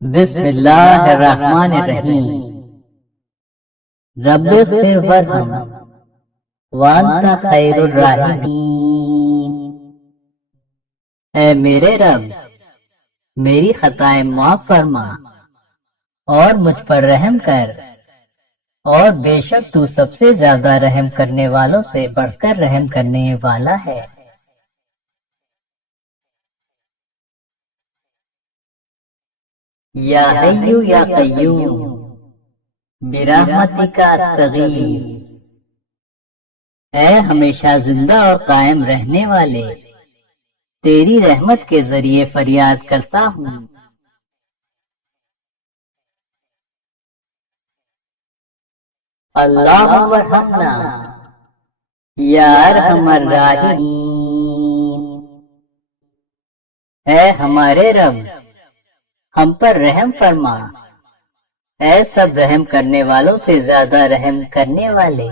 بسم اللہ الرحمن الرحیم۔ رب اغفر ورحم وانت خیر الراحمین۔ اے میرے رب، میری خطائیں معاف فرما اور مجھ پر رحم کر، اور بے شک تو سب سے زیادہ رحم کرنے والوں سے بڑھ کر رحم کرنے والا ہے۔ یا حی یا قیوم برحمتک استغیث۔ اے ہمیشہ زندہ اور قائم رہنے والے، تیری رحمت کے ذریعے فریاد کرتا ہوں۔ اللہم ارحمنا یا ارحم الراحمین۔ اے ہمارے رب، ہم پر رحم فرما، اے سب رحم کرنے والوں سے زیادہ رحم کرنے والے۔